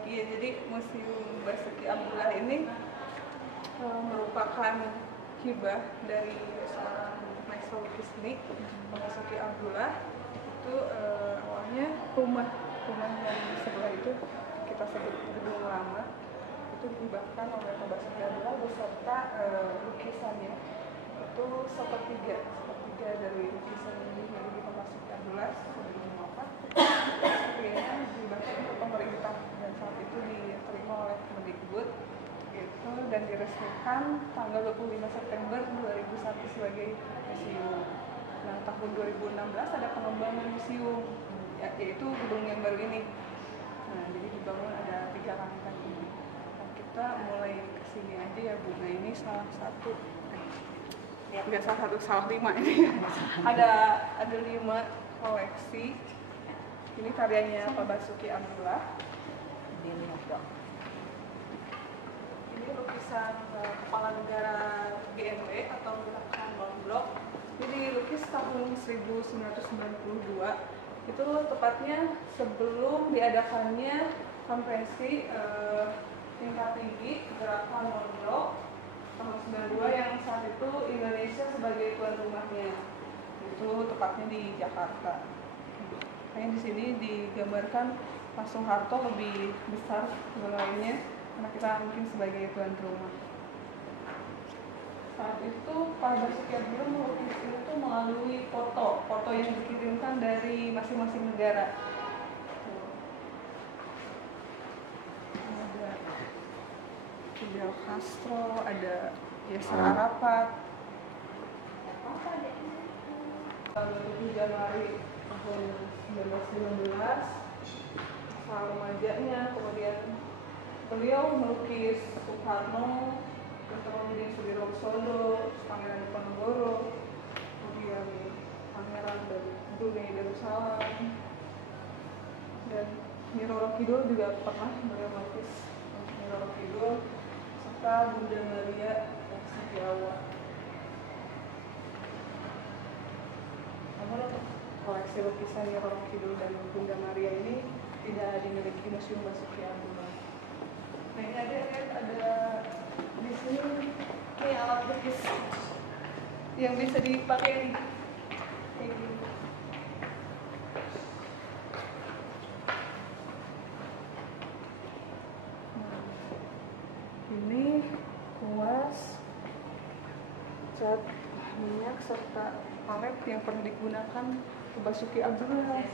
baik. Iya, jadi Museum Basuki Abdullah ini merupakan hibah dari seorang maestro lukis seni, Basuki Abdullah. Itu awalnya rumah yang sebelah itu kita sebut gedung lama, itu dihibahkan oleh Pak Basuki Abdullah beserta lukisannya. Itu sepertiga dari lukisan yang dimiliki Pak Basuki Abdullah sebelum wafat. Sepertiganya dihibahkan ke pemerintah dan saat itu diterima oleh Kemendikbud itu dan diresmikan tanggal 25 September 2001 sebagai museum. Nah, tahun 2016 ada pengembangan museum, yaitu gedung yang baru ini. Nah, jadi dibangun ada 3 lantai ini. Nah, kita mulai kesini aja ya Bu. Nah, ini salah 5 ini. ada 5 koleksi. Ini karyanya Pak Basuki Abdullah. Ini lukisan Kepala Negara GNB atau Gerakan Non-Blok. Ini dilukis tahun 1992. Itu tepatnya sebelum diadakannya konferensi tingkat tinggi Gerakan Non-Blok tahun 92 yang saat itu Indonesia sebagai tuan rumahnya. Itu tepatnya di Jakarta. Kayaknya di sini digambarkan Pak Soeharto lebih besar lainnya karena kita mungkin sebagai tuan rumah. Saat itu Pak Basuki Abdullah melukis ini tuh melalui foto yang dikirimkan dari masing-masing negara. Ada Fidel Castro, ada Yasser Arafat. Tanggal 7 Januari tahun 1919 masa remajanya, kemudian beliau melukis Soekarno, Dr. Sudirman, Pangeran Diponegoro, kemudian Pangeran dari Brunei Darussalam, dan Nyi Roro Kidul juga pernah beliau melukis Nyi Roro Kidul serta Bunda Maria versi Jawa. Namun untuk koleksi lukisan Nyi Roro Kidul dan Bunda Maria ini tidak dimiliki Museum Basuki Abdullah. Nah, ini ada di sini nih alat lukis yang bisa dipakai nih. Kayak gini. Nah, ini kuas, cat minyak serta palet yang pernah digunakan Basuki Abdullah.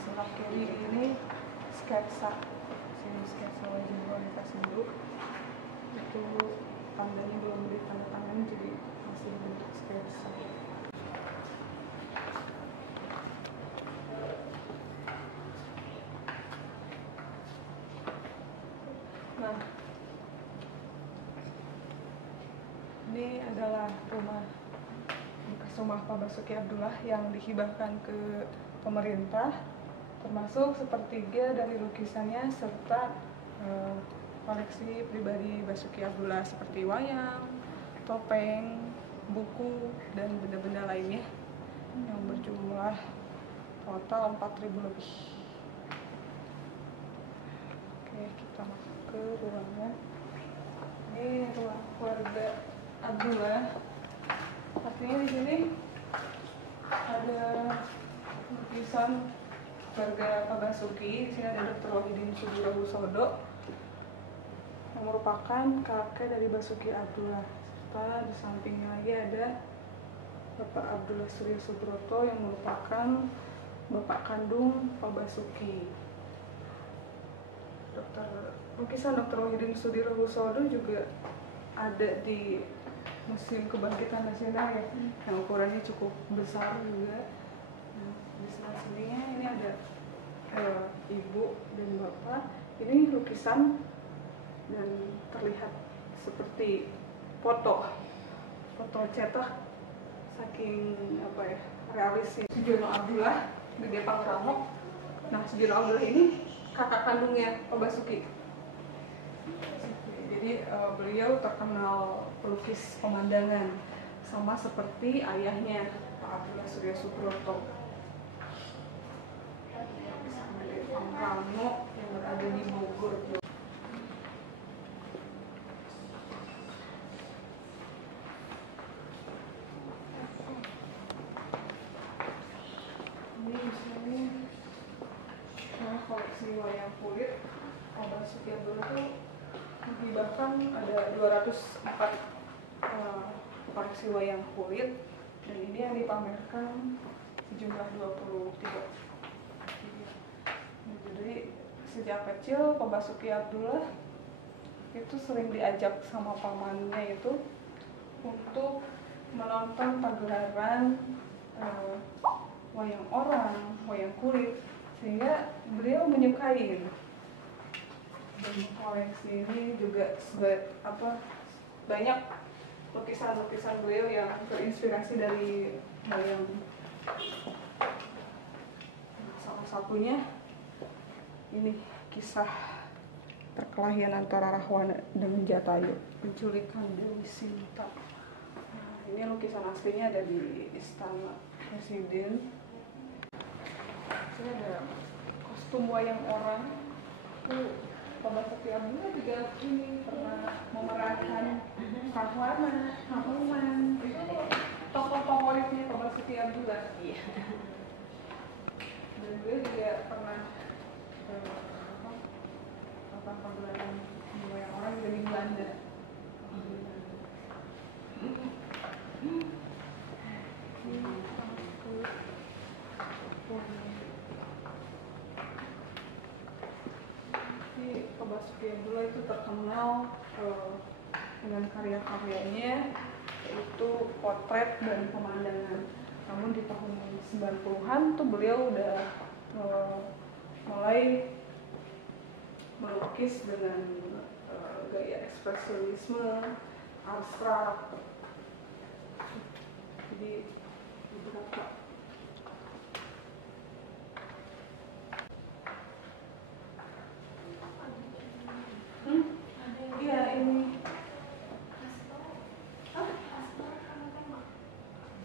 Sebelah kiri ini sketsa, sini sketsa wajah kualitas dulu. Itu tandanya belum ditandatangani jadi masih bentuk sketsa. Nah, ini adalah bekas rumah Pak Basuki Abdullah yang dihibahkan ke pemerintah, termasuk sepertiga dari lukisannya serta koleksi pribadi Basuki Abdullah seperti wayang, topeng, buku, dan benda-benda lainnya yang berjumlah total 4.000 lebih. Oke, kita masuk ke ruangnya. Ini ruang keluarga Abdullah. Artinya di sini ada lukisan keluarga Pak Basuki. Di sini ada Dr. Wahidin Sudirohusodo yang merupakan kakek dari Basuki Abdullah. Serta di sampingnya lagi ada Bapak Abdullah Surya Subroto yang merupakan bapak kandung Pak Basuki. Lukisan Dr. Wahidin Sudirohusodo juga ada di Museum Kebangkitan Nasional ya, yang ukurannya cukup besar juga. Nah, di sebelah sininya ini ada ibu dan bapak. Ini lukisan dan terlihat seperti foto cetak saking realisnya. Sudiono Abdullah Gede Pangrango. Nah, Sudiono Abdullah ini kakak kandungnya Pak Basuki. Jadi beliau terkenal pelukis pemandangan. sama seperti ayahnya Pak Abdullah Surya Subroto. Ramo yang berada di Bogor. Ini misalnya koleksi wayang kulit Pak Basuki Abdullah itu dihibahkan ada 204 koleksi wayang kulit, dan ini yang dipamerkan sejumlah 23. Jadi sejak kecil Pak Basuki Abdullah itu sering diajak sama pamannya itu untuk menonton pagelaran wayang orang, wayang kulit, sehingga beliau menyukai. Dan koleksi ini juga banyak lukisan-lukisan beliau yang terinspirasi dari wayang. Salah satunya ini kisah perkelahian antara Rahwana dengan Jatayu, penculikan Dewi Sinta. Nah, ini lukisan aslinya ada di Istana Presiden. Ini ada kostum wayang orang. Pak Basuki Abdullah juga ini pernah memerankan Rahwana, Hanuman, tokoh favoritnya Pak Basuki Abdullah. Dan beliau juga pernah pagelaran wayang orang juga di Belanda. Pak Basuki Abdullah itu terkenal dengan karya-karyanya, yaitu potret dan pemandangan. Namun di tahun 90-an tuh beliau udah mulai melukis dengan gaya ekspresionisme, abstrak. Jadi beberapa iya ini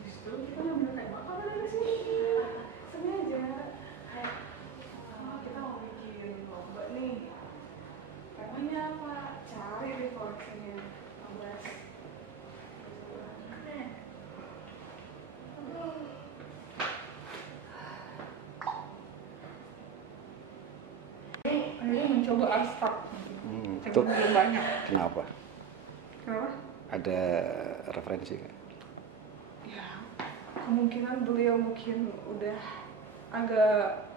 justru kita ngambil tema apa dari sini sengaja kita mau bikin lomba nih. Temanya apa? Cari di koleksinya 15. Ini mencoba abstrak. Itu belum banyak. kenapa? Kenapa? Ada referensi nggak? Ya, kemungkinan beliau mungkin udah agak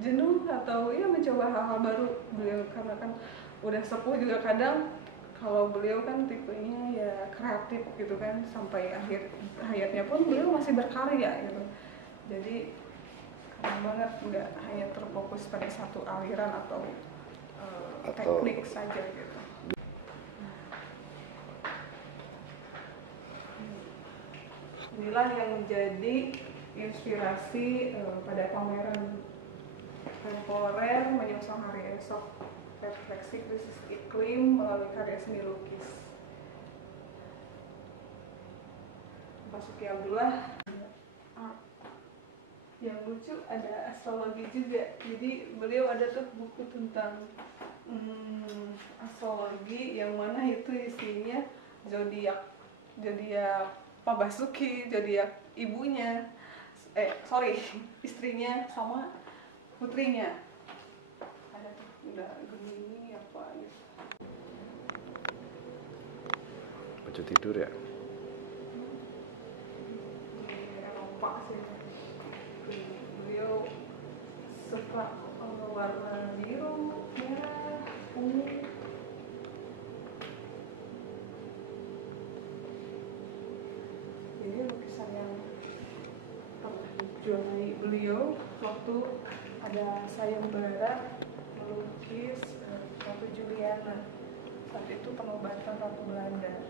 jenuh atau ya mencoba hal-hal baru. Beliau karena kan udah sepuh juga, kadang kalau beliau kan tipenya ya kreatif gitu kan, sampai akhir hayatnya pun beliau masih berkarya gitu. Jadi keren banget, nggak hanya terfokus pada satu aliran atau teknik saja gitu. Inilah yang menjadi inspirasi pada pameran temporer menyongsong hari esok, refleksi krisis iklim melalui karya seni lukis. Basuki Abdullah. Yang lucu ada astrologi juga. Jadi beliau ada tuh buku tentang astrologi yang mana itu isinya zodiak Pak Basuki, zodiak ibunya, istrinya sama putrinya. Ada tuh udah Gemini apa gitu. Baju tidur ya? Di Eropa sih. Beliau suka warna biru, merah, ungu. Jadi lukisan yang pernah dijualai beliau waktu ada sayembara melukis Ratu Juliana. Saat itu penobatan Ratu Belanda.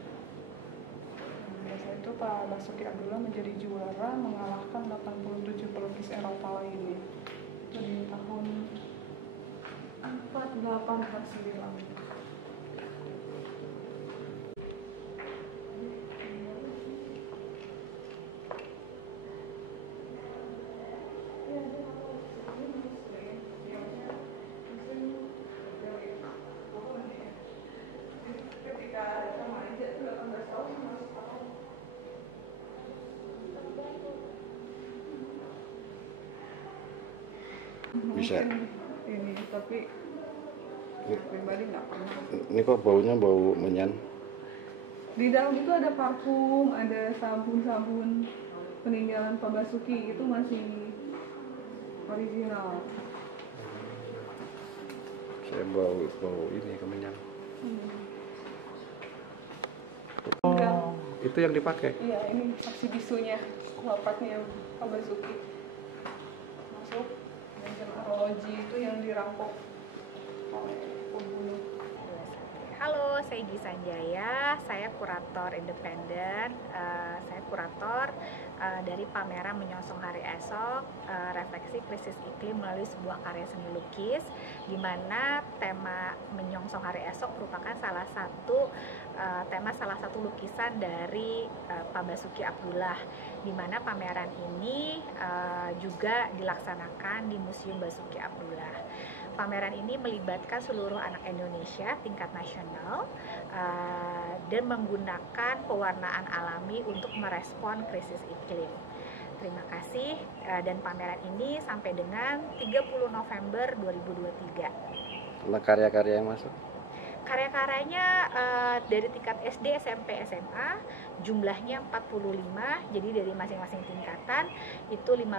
Saat itu Pak Basuki Abdullah menjadi juara mengalahkan 87 pelukis Eropa lainnya. Itu di tahun 48 Hasilam. bisa. mungkin ini, tapi pribadi nggak pernah. Ini kok baunya bau menyan? Di dalam itu ada parfum, ada sabun-sabun peninggalan Pak Basuki, itu masih original. Saya bau ini kemenyan. Enggak. Itu yang dipakai. Iya, ini saksi bisunya wafatnya Pak Basuki. Masuk dan arloji itu yang dirampok oleh pembunuh. Halo, saya Gi Sanjaya, saya kurator independen, saya kurator dari pameran Menyongsong Hari Esok, refleksi krisis iklim melalui sebuah karya seni lukis, di mana tema Menyongsong Hari Esok merupakan salah satu lukisan dari Pak Basuki Abdullah, di mana pameran ini juga dilaksanakan di Museum Basuki Abdullah. Pameran ini melibatkan seluruh anak Indonesia tingkat nasional dan menggunakan pewarnaan alami untuk merespon krisis iklim. Terima kasih, dan pameran ini sampai dengan 30 November 2023. Nah, karya-karya yang masuk? Karya-karyanya dari tingkat SD, SMP, SMA, jumlahnya 45, jadi dari masing-masing tingkatan itu 15,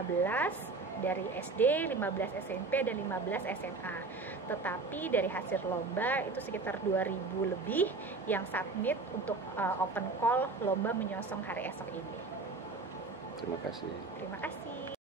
dari SD, 15 SMP, dan 15 SMA. Tetapi dari hasil lomba itu sekitar 2000 lebih yang submit untuk open call lomba Menyongsong Hari Esok ini. Terima kasih. Terima kasih.